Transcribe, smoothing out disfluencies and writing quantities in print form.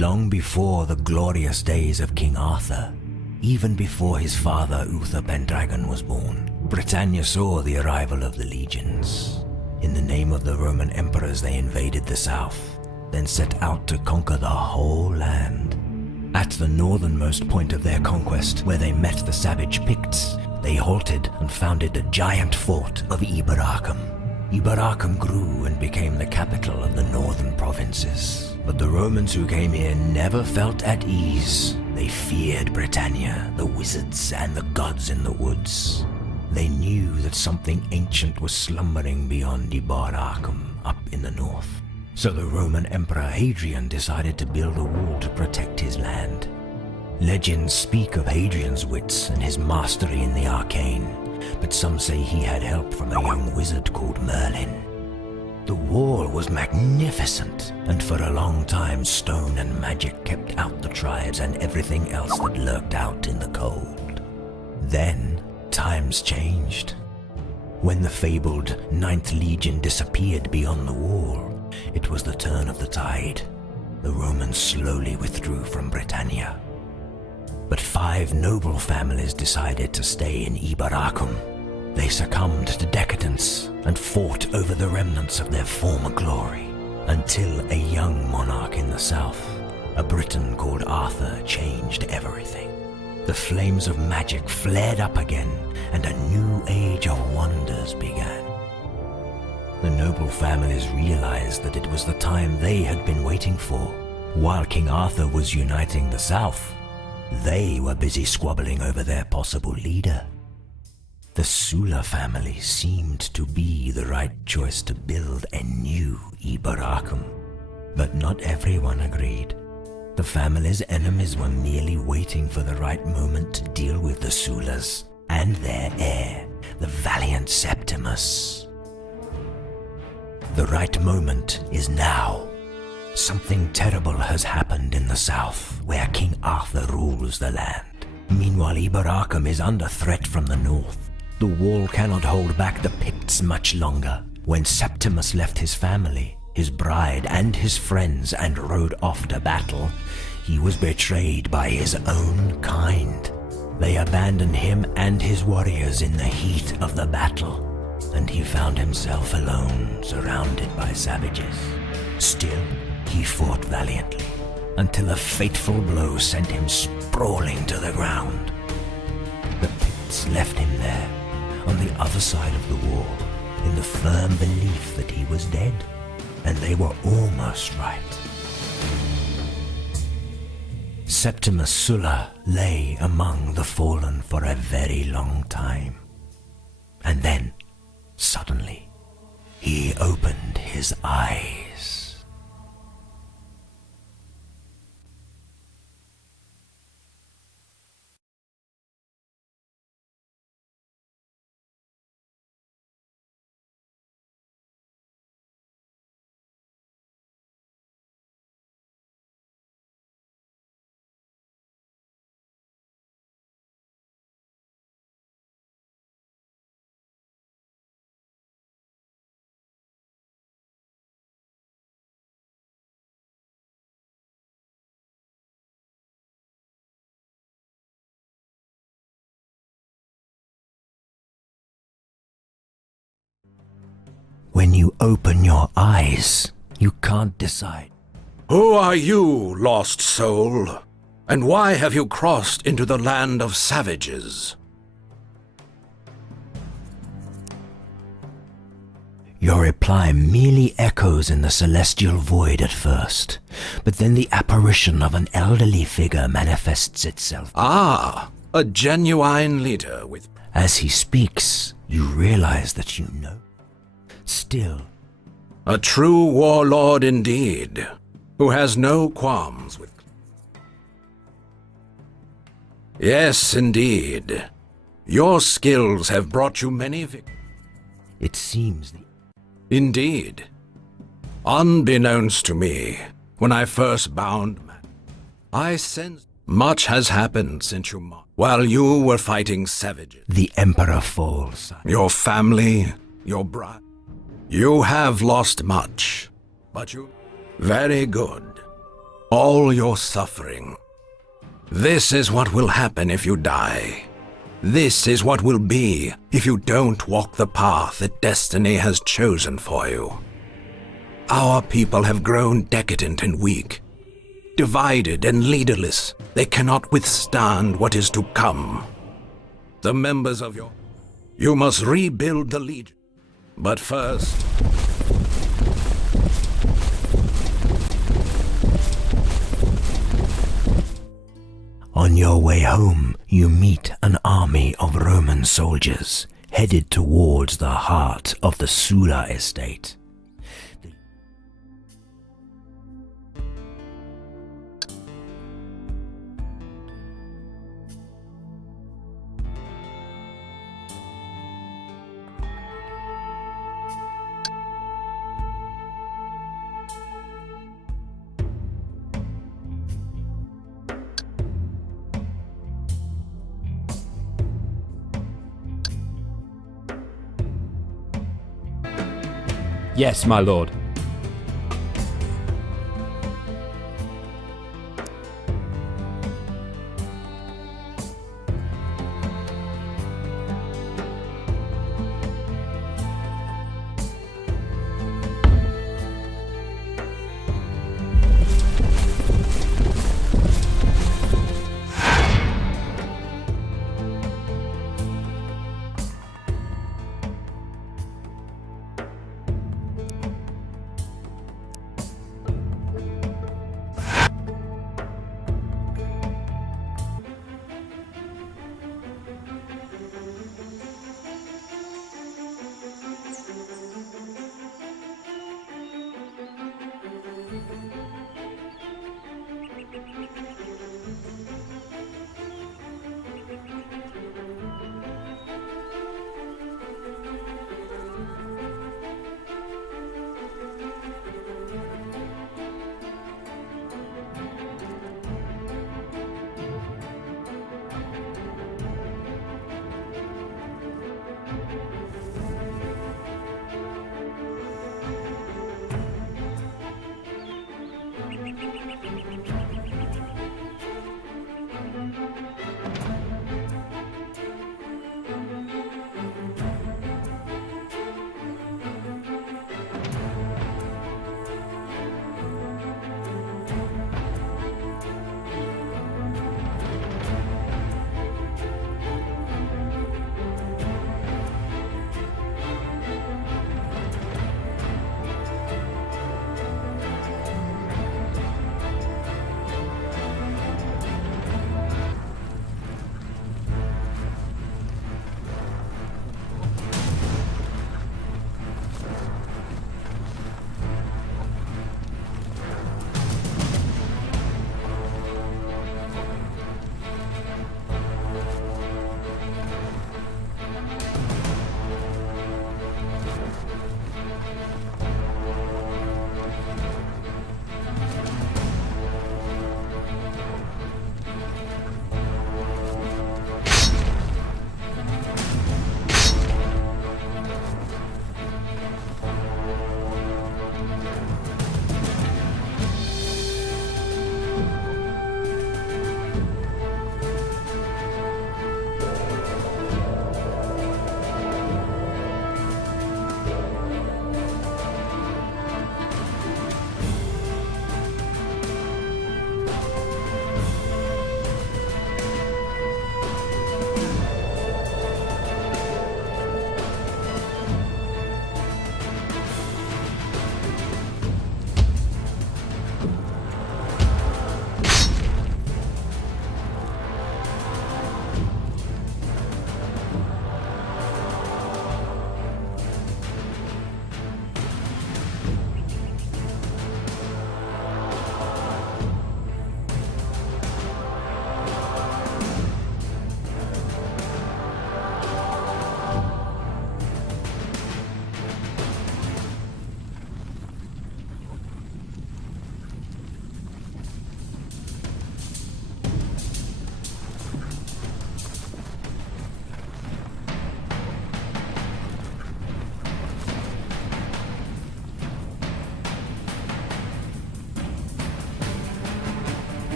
Long before the glorious days of King Arthur, even before his father Uther Pendragon was born, Britannia saw the arrival of the legions. In the name of the Roman emperors, they invaded the south, then set out to conquer the whole land. At the northernmost point of their conquest, where they met the savage Picts, they halted and founded the giant fort of Eboracum. Eboracum grew and became the capital of the northern provinces. But the Romans who came here never felt at ease. They feared Britannia, the wizards, and the gods in the woods. They knew that something ancient was slumbering beyond Eboracum up in the north. So the Roman Emperor Hadrian decided to build a wall to protect his land. Legends speak of Hadrian's wits and his mastery in the arcane, but some say he had help from a young wizard called Merlin. The wall was magnificent, and for a long time stone and magic kept out the tribes and everything else that lurked out in the cold. Then, times changed. When the fabled Ninth Legion disappeared beyond the wall, it was the turn of the tide. The Romans slowly withdrew from Britannia. But 5 noble families decided to stay in Eboracum. They succumbed to decadence and fought over the remnants of their former glory, until a young monarch in the south, a Briton called Arthur, changed everything. The flames of magic flared up again, and a new age of wonders began. The noble families realized that it was the time they had been waiting for. While King Arthur was uniting the south, they were busy squabbling over their possible leader. The Sulla family seemed to be the right choice to build a new Eboracum, but not everyone agreed. The family's enemies were merely waiting for the right moment to deal with the Sullas and their heir, the valiant Septimus. The right moment is now. Something terrible has happened in the south, where King Arthur rules the land. Meanwhile, Eboracum is under threat from the north. The wall cannot hold back the Picts much longer. When Septimus left his family, his bride, and his friends and rode off to battle, he was betrayed by his own kind. They abandoned him and his warriors in the heat of the battle, and he found himself alone, surrounded by savages. Still, he fought valiantly, until a fateful blow sent him sprawling to the ground. The Picts left him there, on the other side of the wall, in the firm belief that he was dead, and they were almost right. Septimus Sulla lay among the fallen for a very long time, and then, suddenly, he opened his eyes. When you open your eyes, you can't decide. Who are you, lost soul? And why have you crossed into the land of savages? Your reply merely echoes in the celestial void at first, but then the apparition of an elderly figure manifests itself. Ah, a genuine leader with... As he speaks, you realize that you know. Still, a true warlord indeed, who has no qualms with... Yes, indeed. Your skills have brought you many victories. It seems the... Indeed. Unbeknownst to me, when I first bound man, I sensed much has happened since you while you were fighting savages. The Emperor falls. Your family, your bride. You have lost much, but you... Very good. all your suffering. This is what will happen if you die. This is what will be if you don't walk the path that destiny has chosen for you. Our people have grown decadent and weak, divided and leaderless. They cannot withstand what is to come. The members of you must rebuild the Legion. But first, on your way home, you meet an army of Roman soldiers headed towards the heart of the Sulla estate. Yes, my lord.